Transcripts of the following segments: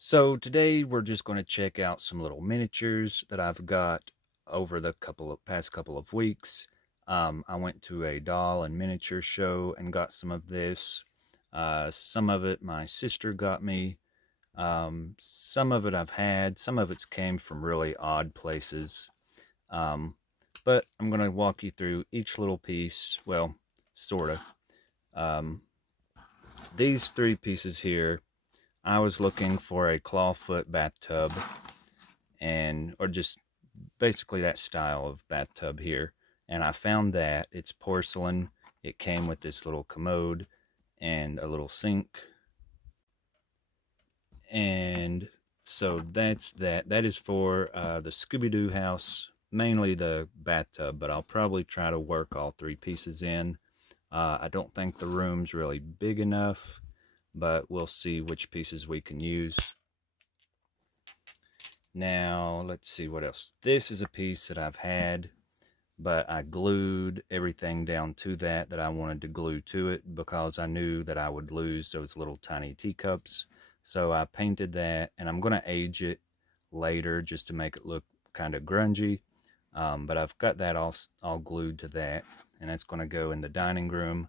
So today we're just going to check out some little miniatures that I've got over the past couple of weeks. I went to a doll and miniature show and got some of this. Some of it my sister got me. Some of it I've had. Some of it's came from really odd places. Um, but I'm going to walk you through each little piece. Well, sort of. Um, these three pieces here, I was looking for a clawfoot bathtub or just basically that style of bathtub here. And I found that it's porcelain. It came with this little commode and a little sink. And so that's that. That is for the Scooby-Doo house, mainly the bathtub, but I'll probably try to work all three pieces in. I don't think the room's really big enough, but we'll see which pieces we can use. Now, let's see what else. This is a piece that I've had, but I glued everything down to that I wanted to glue to it because I knew that I would lose those little tiny teacups. So I painted that, and I'm going to age it later just to make it look kind of grungy. But I've got that all glued to that, and that's going to go in the dining room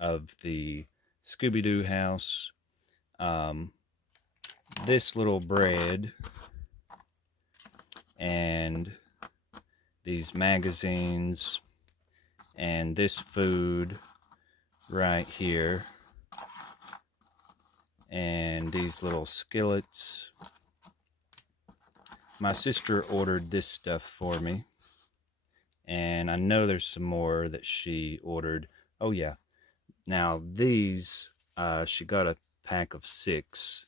of the Scooby-Doo house. This little bread and these magazines and this food right here and these little skillets. My sister ordered this stuff for me, and I know there's some more that she ordered. Oh yeah, now these she got a pack of 6,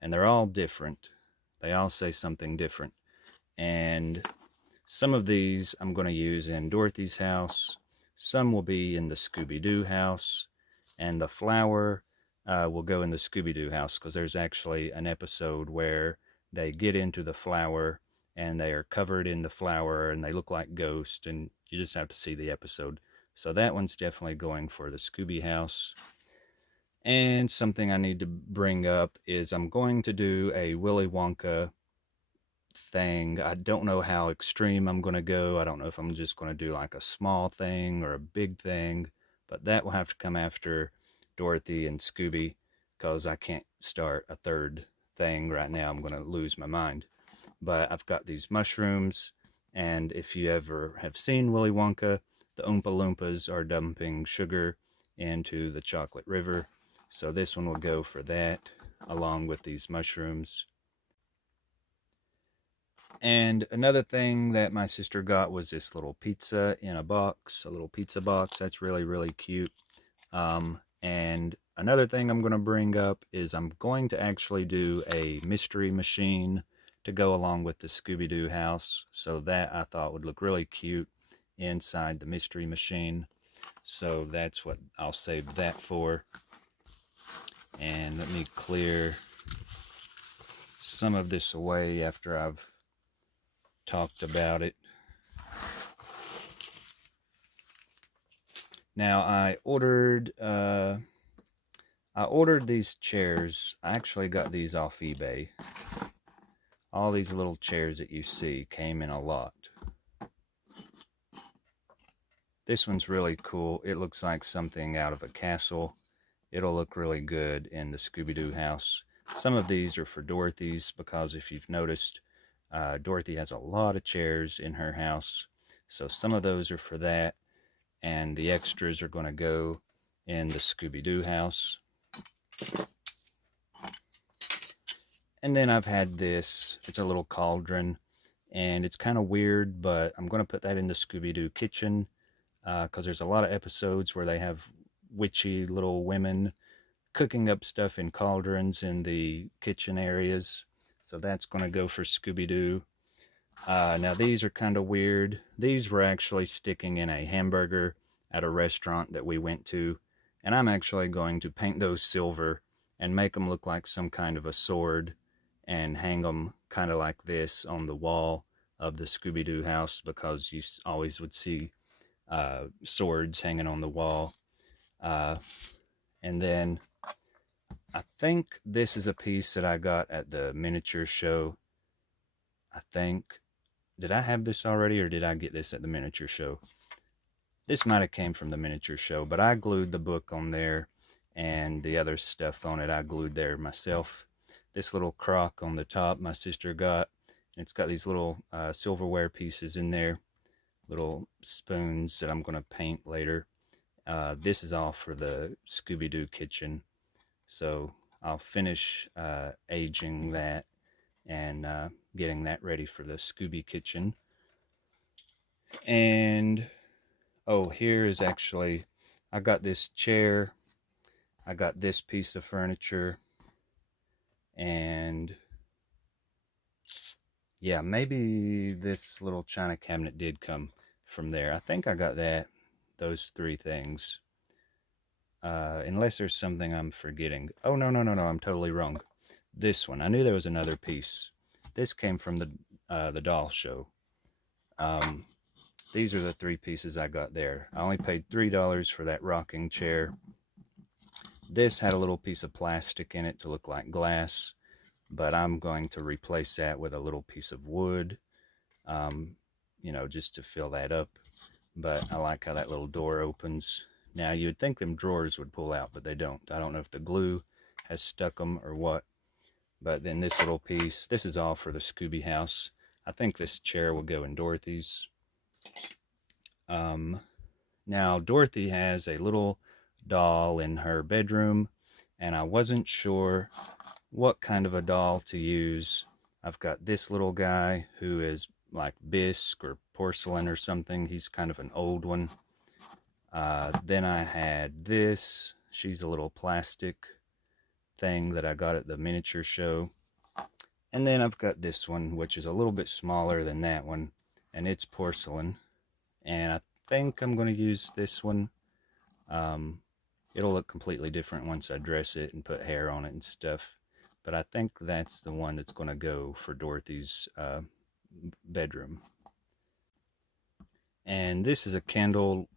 and they're all different. They all say something different, and some of these I'm going to use in Dorothy's house. Some will be in the Scooby-Doo house, and the flower will go in the Scooby-Doo house because there's actually an episode where they get into the flower and they are covered in the flower and they look like ghosts, and you just have to see the episode. So that one's definitely going for the Scooby house. And something I need to bring up is I'm going to do a Willy Wonka thing. I don't know how extreme I'm going to go. I don't know if I'm just going to do like a small thing or a big thing, but that will have to come after Dorothy and Scooby because I can't start a third thing right now. I'm going to lose my mind. But I've got these mushrooms, and if you ever have seen Willy Wonka, the Oompa Loompas are dumping sugar into the chocolate river. So this one will go for that, along with these mushrooms. And another thing that my sister got was this little pizza in a box, a little pizza box. That's really, really cute. And another thing I'm going to bring up is I'm going to actually do a mystery machine to go along with the Scooby-Doo house. So that I thought would look really cute inside the mystery machine. So that's what I'll save that for. And let me clear some of this away after I've talked about it. Now I ordered these chairs. I actually got these off eBay. All these little chairs that you see came in a lot. This one's really cool. It looks like something out of a castle. It'll look really good in the Scooby-Doo house. Some of these are for Dorothy's because if you've noticed, Dorothy has a lot of chairs in her house. So some of those are for that, and the extras are going to go in the Scooby-Doo house. And then I've had this. It's a little cauldron, and it's kind of weird, but I'm going to put that in the Scooby-Doo kitchen because there's a lot of episodes where they have witchy little women cooking up stuff in cauldrons in the kitchen areas. So that's going to go for Scooby-Doo. Now these are kind of weird. These were actually sticking in a hamburger at a restaurant that we went to, and I'm actually going to paint those silver and make them look like some kind of a sword and hang them kind of like this on the wall of the Scooby-Doo house because you always would see swords hanging on the wall. And then I think this is a piece that I got at the miniature show. I think, did I have this already or did I get this at the miniature show? This might have came from the miniature show, but I glued the book on there and the other stuff on it I glued there myself. This little crock on the top my sister got. It's got these little silverware pieces in there, little spoons that I'm going to paint later. This is all for the Scooby-Doo kitchen. So I'll finish aging that and getting that ready for the Scooby kitchen. And oh, here is actually, I got this chair, I got this piece of furniture, and yeah, maybe this little china cabinet did come from there. I think I got those three things. Unless there's something I'm forgetting. Oh, no, no, no, no, I'm totally wrong. This one, I knew there was another piece. This came from the doll show. Um, these are the three pieces I got there. I only paid $3 for that rocking chair. This had a little piece of plastic in it to look like glass, but I'm going to replace that with a little piece of wood, um, just to fill that up. But I like how that little door opens. Now, you'd think them drawers would pull out, but they don't. I don't know if the glue has stuck them or what. But then this little piece, this is all for the Scooby house. I think this chair will go in Dorothy's. Now, Dorothy has a little doll in her bedroom, and I wasn't sure what kind of a doll to use. I've got this little guy who is like bisque or porcelain or something. He's kind of an old one. Then I had this. She's a little plastic thing that I got at the miniature show. And then I've got this one, which is a little bit smaller than that one, and it's porcelain. And I think I'm going to use this one. It'll look completely different once I dress it and put hair on it and stuff. But I think that's the one that's going to go for Dorothy's bedroom. And this is a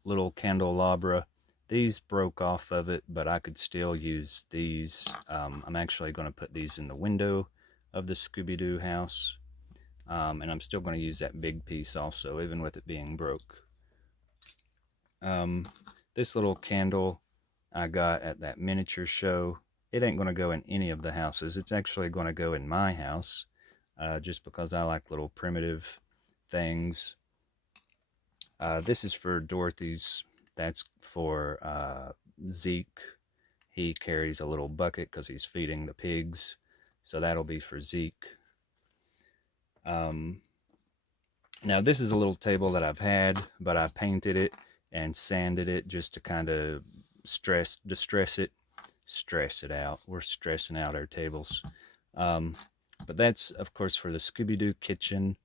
little candelabra. These broke off of it, but I could still use these. I'm actually going to put these in the window of the Scooby-Doo house. And I'm still going to use that big piece also, even with it being broke. This little candle I got at that miniature show. It ain't going to go in any of the houses. It's actually going to go in my house, just because I like little primitive things. This is for Dorothy's. That's for Zeke. He carries a little bucket because he's feeding the pigs. So that'll be for Zeke. Now this is a little table that I've had, but I painted it and sanded it just to kind of stress it out. We're stressing out our tables. But that's, of course, for the Scooby-Doo kitchen.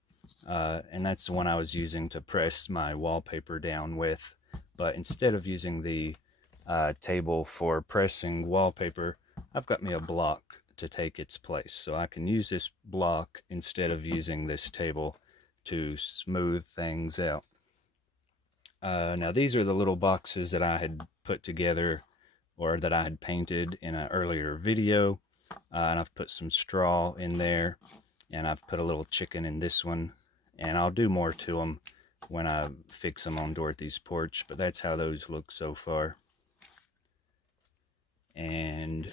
And that's the one I was using to press my wallpaper down with. But instead of using the table for pressing wallpaper, I've got me a block to take its place. So I can use this block instead of using this table to smooth things out. Now these are the little boxes that I had put together or that I had painted in an earlier video. And I've put some straw in there, and I've put a little chicken in this one, and I'll do more to them when I fix them on Dorothy's porch, but that's how those look so far. And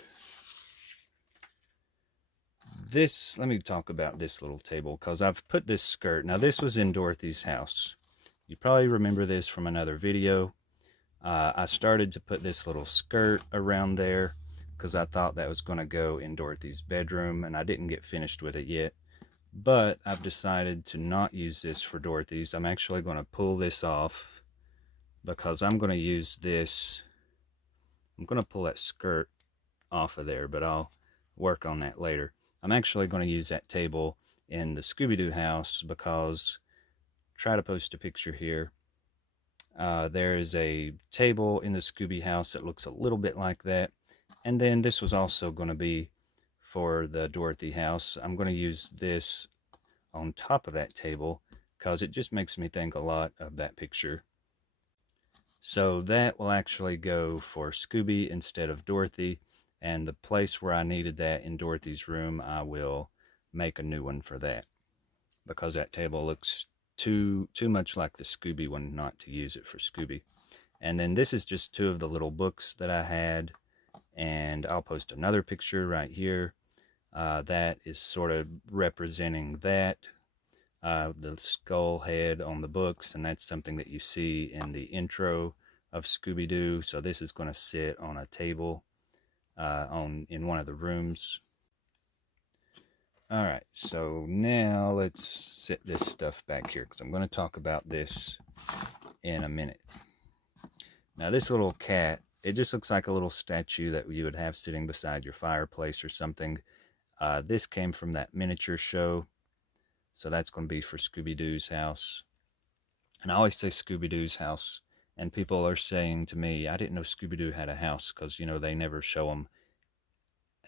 this, let me talk about this little table, because I've put this skirt. Now this was in Dorothy's house. You probably remember this from another video. I started to put this little skirt around there because I thought that was going to go in Dorothy's bedroom, and I didn't get finished with it yet. But I've decided to not use this for Dorothy's. I'm actually going to pull this off because I'm going to use this. I'm going to pull that skirt off of there, but I'll work on that later. I'm actually going to use that table in the Scooby-Doo house because, try to post a picture here. There is a table in the Scooby house that looks a little bit like that. And then this was also going to be for the Dorothy house. I'm going to use this on top of that table because it just makes me think a lot of that picture. So that will actually go for Scooby instead of Dorothy. and the place where I needed that in Dorothy's room, I will make a new one for that, because that table looks too much like the Scooby one not to use it for Scooby. And then this is just two of the little books that I had, and I'll post another picture right here. That is sort of representing that, the skull head on the books, and that's something that you see in the intro of Scooby-Doo. So this is going to sit on a table in one of the rooms. All right, so now let's set this stuff back here, because I'm going to talk about this in a minute. Now this little cat, it just looks like a little statue that you would have sitting beside your fireplace or something. This came from that miniature show, so that's going to be for Scooby-Doo's house. And I always say Scooby-Doo's house, and people are saying to me, I didn't know Scooby-Doo had a house, because, you know, they never show them,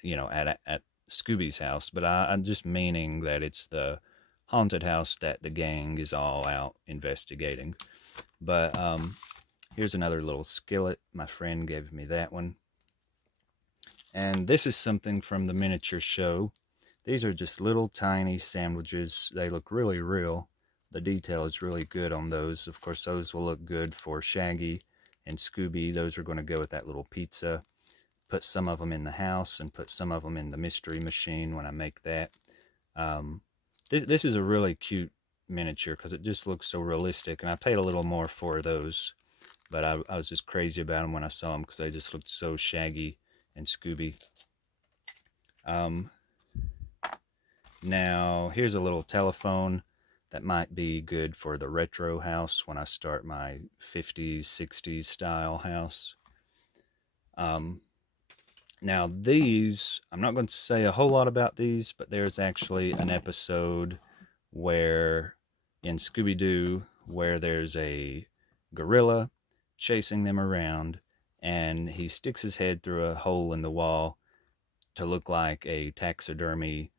you know, at Scooby's house. But I'm just meaning that it's the haunted house that the gang is all out investigating. But here's another little skillet. My friend gave me that one. And this is something from the miniature show. These are just little tiny sandwiches. They look really real. The detail is really good on those. Of course, those will look good for Shaggy and Scooby. Those are going to go with that little pizza. Put some of them in the house and put some of them in the mystery machine when I make that. This is a really cute miniature because it just looks so realistic, and I paid a little more for those, but I was just crazy about them when I saw them because they just looked so Shaggy and Scooby. Now here's a little telephone that might be good for the retro house when I start my 50s 60s style house. Now these, I'm not going to say a whole lot about these, but there's actually an episode where in Scooby-Doo where there's a gorilla chasing them around, and he sticks his head through a hole in the wall to look like a taxidermy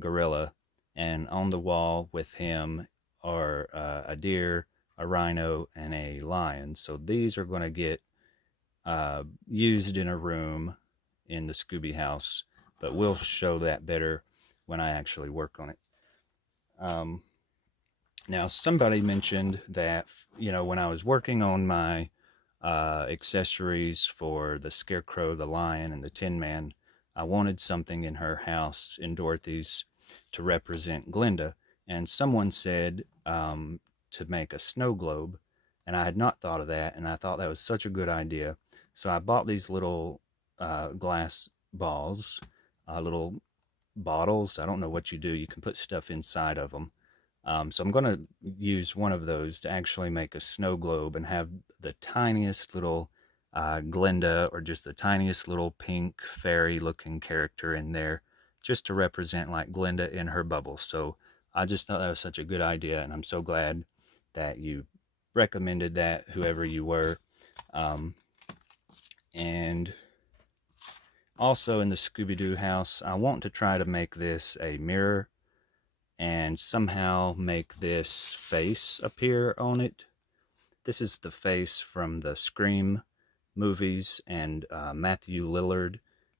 gorilla, and on the wall with him are a deer, a rhino, and a lion. So these are going to get used in a room in the Scooby house, but we'll show that better when I actually work on it. Now somebody mentioned that, you know, when I was working on my accessories for the Scarecrow, the Lion, and the Tin Man, I wanted something in her house, in Dorothy's, to represent Glinda. And someone said to make a snow globe, and I had not thought of that, and I thought that was such a good idea. So I bought these little glass balls, little bottles. I don't know what you do. You can put stuff inside of them. So I'm going to use one of those to actually make a snow globe and have the tiniest little Glinda, or just the tiniest little pink fairy looking character in there, just to represent like Glinda in her bubble. So I just thought that was such a good idea, and I'm so glad that you recommended that, whoever you were. And also in the Scooby-Doo house, I want to try to make this a mirror and somehow make this face appear on it. This is the face from the Scream movies, and Matthew Lillard,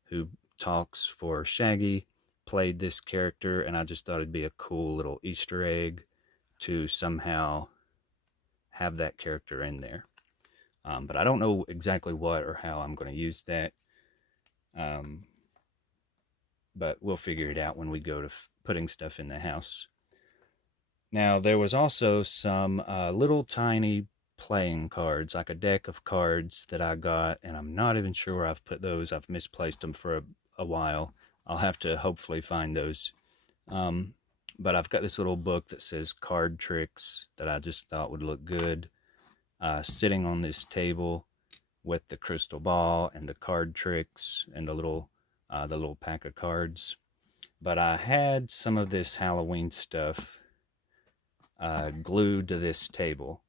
who talks for Shaggy, played this character, and I just thought it'd be a cool little Easter egg to somehow have that character in there. But I don't know exactly what or how I'm going to use that. But we'll figure it out when we go to putting stuff in the house. Now, there was also some little tiny playing cards, like a deck of cards that I got, and I'm not even sure where I've put those. I've misplaced them for a while. I'll have to hopefully find those. But I've got this little book that says Card Tricks that I just thought would look good sitting on this table with the crystal ball and the card tricks and the little pack of cards. But I had some of this Halloween stuff glued to this table,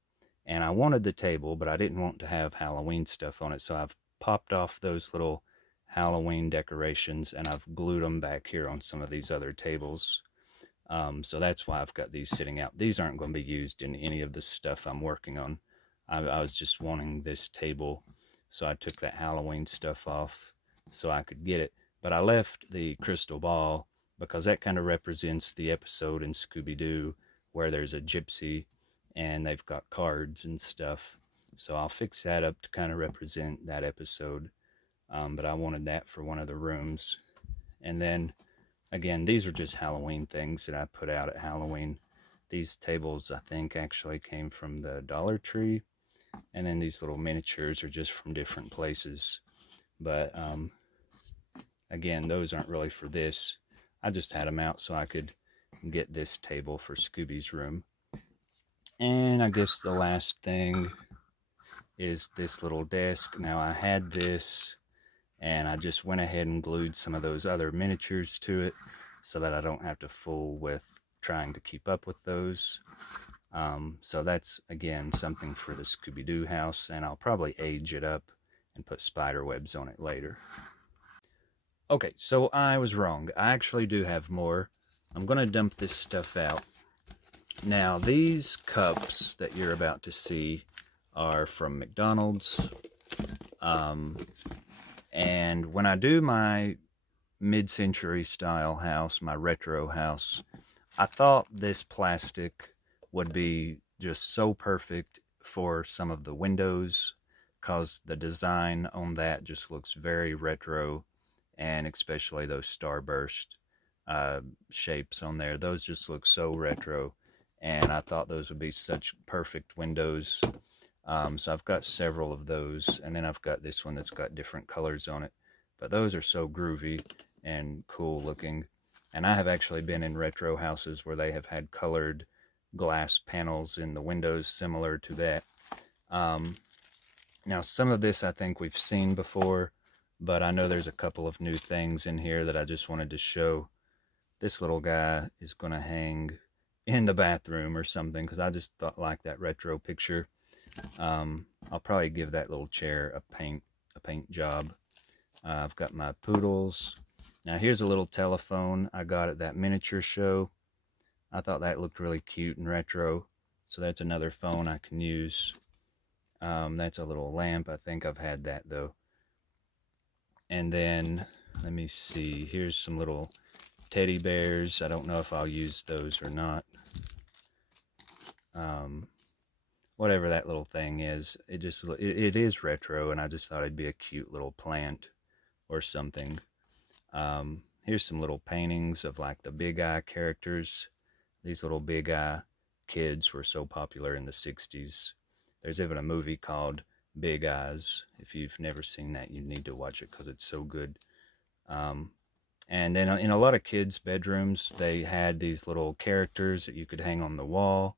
and I wanted the table, but I didn't want to have Halloween stuff on it, so I've popped off those little Halloween decorations and I've glued them back here on some of these other tables. So that's why I've got these sitting out. These aren't going to be used in any of the stuff I'm working on. I was just wanting this table, so I took that Halloween stuff off so I could get it. But I left the crystal ball because that kind of represents the episode in Scooby-Doo where there's a gypsy and they've got cards and stuff. So I'll fix that up to kind of represent that episode. But I wanted that for one of the rooms. And then again, these are just Halloween things that I put out at Halloween. These tables, I think, actually came from the Dollar Tree. And then these little miniatures are just from different places. But again, those aren't really for this. I just had them out so I could get this table for Scooby's room. And I guess the last thing is this little desk. Now I had this and I just went ahead and glued some of those other miniatures to it so that I don't have to fool with trying to keep up with those. So that's, again, something for the Scooby-Doo house, and I'll probably age it up and put spider webs on it later. Okay, so I was wrong. I actually do have more. I'm going to dump this stuff out. Now, these cups that you're about to see are from McDonald's. And when I do my mid-century style house, my retro house, I thought this plastic would be just so perfect for some of the windows because the design on that just looks very retro, and especially those starburst shapes on there. Those just look so retro, and I thought those would be such perfect windows. So I've got several of those, and then I've got this one that's got different colors on it. But those are so groovy and cool looking. And I have actually been in retro houses where they have had colored glass panels in the windows similar to that. Now, some of this I think we've seen before, but I know there's a couple of new things in here that I just wanted to show. This little guy is going to hang in the bathroom or something because I just thought like that retro picture. I'll probably give that little chair a paint job. I've got my poodles. Now here's a little telephone I got at that miniature show. I thought that looked really cute and retro. So that's another phone I can use. That's a little lamp. I think I've had that though. And then, let me see. Here's some little teddy bears. I don't know if I'll use those or not. Whatever that little thing is, it is retro, and I just thought it'd be a cute little plant or something. Here's some little paintings of like the Big Eye characters. These little Big Eye kids were so popular in the 60s. There's even a movie called Big Eyes. If you've never seen that, you need to watch it because it's so good. And then in a lot of kids' bedrooms, they had these little characters that you could hang on the wall.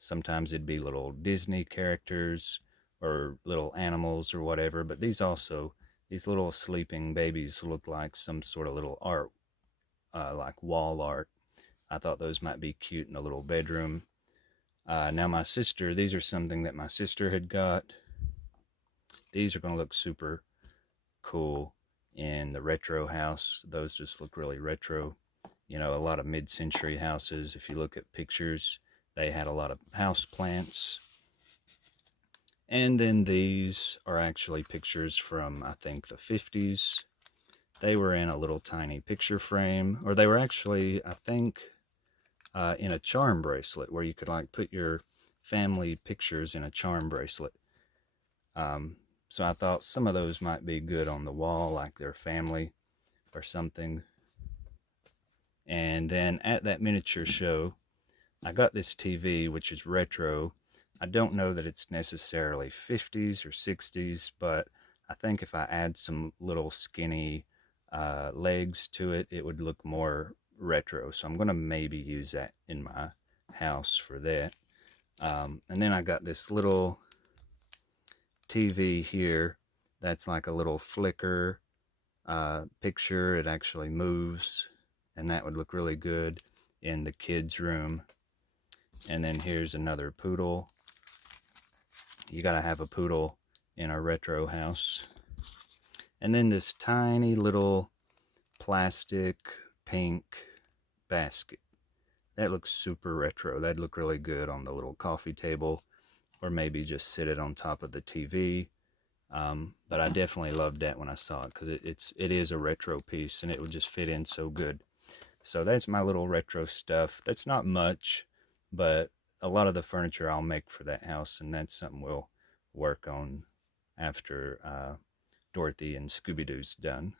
Sometimes it'd be little Disney characters or little animals or whatever. But these little sleeping babies look like some sort of little art, like wall art. I thought those might be cute in a little bedroom. Now my sister, these are something that my sister had got. These are going to look super cool in the retro house. Those just look really retro. You know, a lot of mid-century houses, if you look at pictures, they had a lot of house plants. And then these are actually pictures from, I think, the 50s. They were in a little tiny picture frame, or they were actually, I think, in a charm bracelet where you could like put your family pictures in a charm bracelet. So I thought some of those might be good on the wall, like their family or something. And then at that miniature show, I got this TV, which is retro. I don't know that it's necessarily 50s or 60s, but I think if I add some little skinny legs to it, it would look more retro. So I'm going to maybe use that in my house for that. And then I got this little TV here that's like a little flicker picture. It actually moves, and that would look really good in the kids' room. And then here's another poodle. You gotta have a poodle in a retro house. And then this tiny little plastic pink basket. That looks super retro. That'd look really good on the little coffee table, or maybe just sit it on top of the TV. But I definitely loved that when I saw it because it is a retro piece and it would just fit in so good. So that's my little retro stuff. That's not much, but a lot of the furniture I'll make for that house, and that's something we'll work on after Dorothy and Scooby Doo's done.